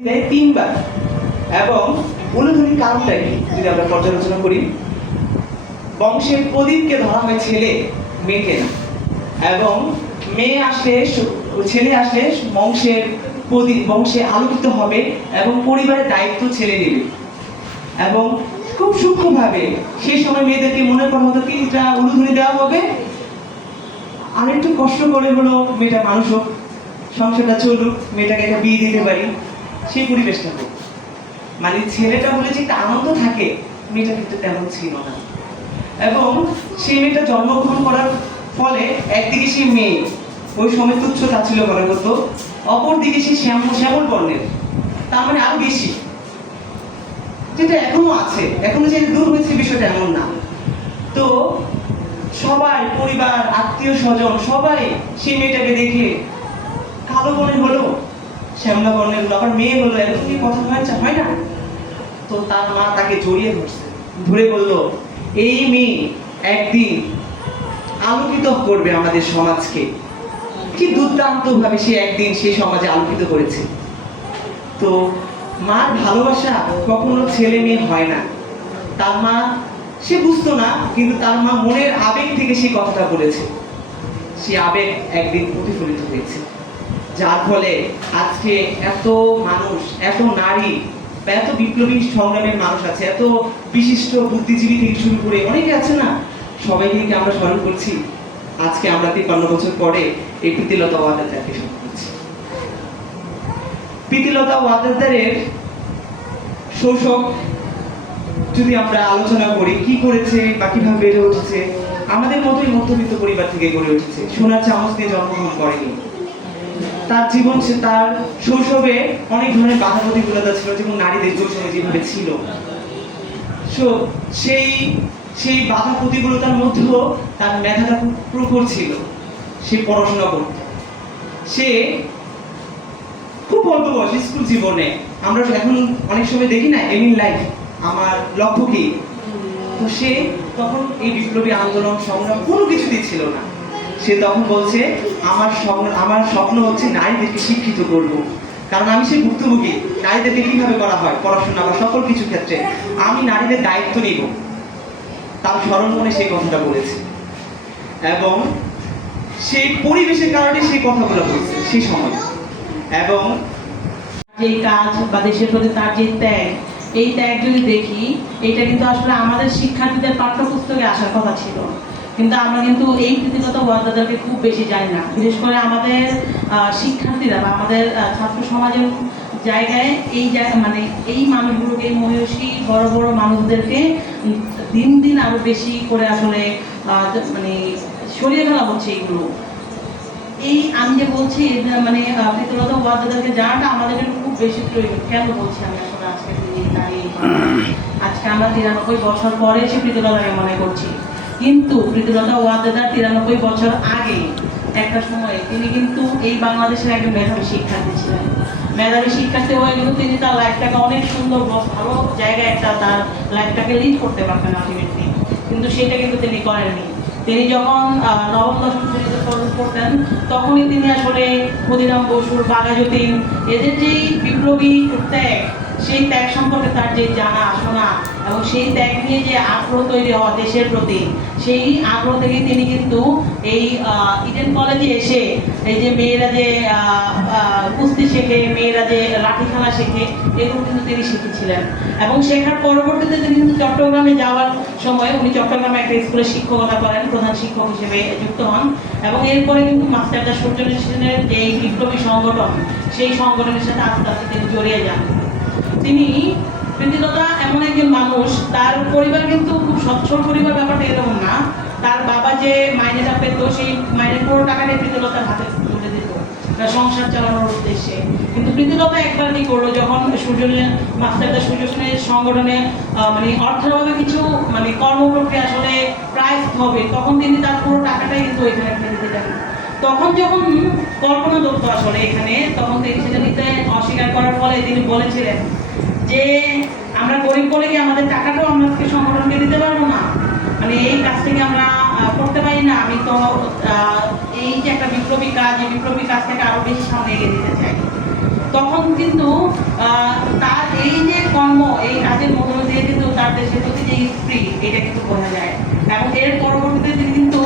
তিনবার। এবং উলুধ্বনির কারণটা কি যদি আমরা পর্যালোচনা করি, বংশের প্রদীপকে ধরা হয় ছেলে, মেয়েকে না। এবং মেয়ে আসলে, ছেলে আসলে বংশের প্রদীপ, বংশে আলোকিত হবে এবং পরিবারের দায়িত্ব ছেলে নেবে। এবং খুব সূক্ষ্মভাবে সেই সময় মেয়েদেরকে মনে করা হতো তিনটা উলুধ্বনি দেওয়া হবে, আর একটু কষ্ট করে হলো মেয়েটা মানুষ হোক, সংসারটা চলুক, মেয়েটাকে একটা বিয়ে দিতে পারি, সেই পরিবেশটা হোক। মানে ছেলেটা বলে যে একটা আনন্দ থাকে, মেয়েটা কিন্তু তেমন ছিল না। এবং সেই মেয়েটা জন্মগ্রহণ করার ফলে একদিকে সে মেয়ে, ওই সময় তুচ্ছ তাচ্ছিল্য করা হতো, অপরদিকে সে শ্যামল বর্ণের, তার মানে আরো বেশি, যেটা এখনো আছে, এখনো যে দূর হয়েছে বিষয়টা এমন না। তো সবাই, পরিবার, আত্মীয় স্বজন সবাই সেই মেয়েটাকে দেখে কালো বর্ণের হলো, শ্যামলা বর্ণের হলো, আবার মেয়ে হলো, এরকম কি কথা হয় না? তো তার মা তাকে জড়িয়ে ধরছে, ধরে বলল, এই মেয়ে একদিন আলোকিত করবে আমাদের সমাজকে। কি দুর্দান্ত ভাবে সে একদিন সেই সমাজে আলোকিত করেছে। তো মার ভালোবাসা কখনো ছেলে মেয়ে হয় না। তার মা, সে বুঝতো না, কিন্তু তার মা মনের আবেগ থেকে সেই কথাটা বলেছে। সে আবেগ একদিন প্রতিফলিত হয়েছে, যার ফলে আজকে এত মানুষ, এত নারী, এত বিপ্লবী সংগ্রামের মানুষ আছে, এত বিশিষ্ট বুদ্ধিজীবী থেকে শুরু করে অনেকে আছে না, সবাইকে আমরা স্মরণ করছি। আজকে আমরা 53 বছর পরে এই প্রীতিলতা ওয়াদ্দেদারকে স্মরণ করছি। প্রীতিলতা ওয়াদ্দেদারের শৈশব যদি আমরা আলোচনা করি, কি করেছে বা কিভাবে বেড়ে উঠেছে, আমাদের মতোই মধ্যবিত্ত পরিবার থেকে গড়ে উঠেছে, সোনার চামচ দিয়ে জন্মগ্রহণ করেনি। তার জীবন, তার শৈশবে অনেক ধরনের বাধা প্রতিকূলতা ছিল, যেমন নারীদের শৈশবে যেভাবে ছিল। সেই বাধা প্রতিকূলতার মধ্যেও তার মেধাটা খুব প্রখর ছিল। সে পড়াশোনা করত। সে খুব অল্প বয়স, স্কুল জীবনে আমরা এখন অনেক সময় দেখি না, এম ইন লাইফ, আমার লক্ষ্য কি। তো সে তখন এই বিপ্লবী আন্দোলন সংগ্রাম কোনো কিছুতেই ছিল না। সে তখন বলছে, আমার স্বপ্ন হচ্ছে নারীদেরকে শিক্ষিত করব, কারণ আমি সেই ভুক্তভোগী, নারীদেরকে কিভাবে করা হয় পড়াশোনা বা সকল কিছু ক্ষেত্রে আমি নারীদের দায়িত্ব নিব। তার স্মরণ মনে সেই কথাটা বলেছে, এবং সেই পরিবেশের কারণে সেই কথাগুলো বলছে সেই সময়। এবং যে কাজ বা দেশের প্রতি তার যে ত্যাগ, এই ত্যাগ যদি দেখি, এটা কিন্তু আসলে আমাদের শিক্ষার্থীদের পাঠ্যপুস্তকে আসার কথা ছিল, কিন্তু আমরা কিন্তু এই প্রীতিলতা ওয়াদ্দেদারকে খুব বেশি জানি না। বিশেষ করে আমাদের শিক্ষার্থীরা বা আমাদের ছাত্র সমাজের জায়গায় মানে এই মানুষগুলোকে, এই মহিষী বড় বড় মানুষদেরকে দিন দিন আরো বেশি করে আসলে মানে সরিয়ে ফেলা হচ্ছে এইগুলো। এই আমি যে বলছি মানে প্রীতিলতা ওয়াদ্দেদারকে জানাটা আমাদের জন্য খুব বেশি প্রয়োজন। কেন বলছি আমি আসলে আজকে দাঁড়িয়ে, আজকে আমরা 93 বছর পরে সে প্রীতিলতাকে মনে করছি, কিন্তু প্রীতিলতা ওয়াদ্দেদার 93 বছর আগে একটা সময়ে তিনি কিন্তু এই বাংলাদেশের একজন মেধাবী শিক্ষার্থী ছিলেন। মেধাবী শিক্ষার্থী হয়ে কিন্তু তিনি তার লাইফটাকে অনেক সুন্দর ভালো জায়গায় একটা তার লাইফটাকে লিড করতে পারতেন আলটিমেটলি, কিন্তু সেটা কিন্তু তিনি করেননি। তিনি যখন নবম দশম শ্রেণীতে পড়তেন, তখনই তিনি আসলে ক্ষুদিরাম বসুর, বাঘাযতীন, এদের যেই বিপ্লবী ত্যাগ, সেই ত্যাগ সম্পর্কে তার যে জানা শোনা এবং সেই ত্যাগ নিয়ে যে আগ্রহ তৈরি হওয়া দেশের প্রতি, সেই আগ্রহ থেকে তিনি কিন্তু এই ইডেন কলেজে এসে এই যে মেয়েরা যে কুস্তি শেখে, মেয়েরা যে লাঠি খেলা শেখে, এগুলো কিন্তু তিনি শিখেছিলেন। এবং শেখার পরবর্তীতে তিনি কিন্তু চট্টগ্রামে যাওয়ার সময় উনি চট্টগ্রামে একটা স্কুলে শিক্ষকতা করেন, প্রধান শিক্ষক হিসেবে যুক্ত হন। এবং এরপরে কিন্তু মাস্টারদা সূর্যনী সেনের যে বিপ্লবী সংগঠন, সেই সংগঠনের সাথে আস্তে আস্তে তিনি জড়িয়ে যান। তিনি প্রীতিলতা এমন একজন মানুষ, তার পরিবার কিন্তু খুব সচ্ছল পরিবার, ব্যাপারটা এরকম না। তার বাবা যে মাইনেটা পেত, সেই মাইনের পুরো টাকাটাই প্রীতিলতার হাতে তুলে দিত সংসার চালানোর উদ্দেশ্যে। কিন্তু প্রীতিলতা একবার কি করলো, যখন মাস্টারদা সূর্য সেনের সংগঠনে মানে অর্থের কিছু মানে কর্মপ্রক্রিয়া আসলে প্রায় হবে, তখন তিনি তার পুরো টাকাটাই কিন্তু ওইখানে ফেলে দিতে দেন। তখন যখন কল্পনা দত্ত আসলে এখানে, তখন তিনি সেটা নিতে অস্বীকার করার ফলে তিনি বলেছিলেন যে আমরা গরিব বলে কি আমাদের টাকাটাও আমাদেরকে সংগঠনকে দিতে পারবো না, মানে এই কাজ থেকে আমরা করতে পারি না। আমি তো এই যে একটা বিপ্লবী কাজ, এই বিপ্লবী কাজটাকে আরো বেশি সামনে এগিয়ে দিতে চাই। তখন কিন্তু তার দেশের প্রতি যে স্পিরিট এটা কিন্তু বোঝা যায় এবং এর পরবর্তীতে তিনি কিন্তু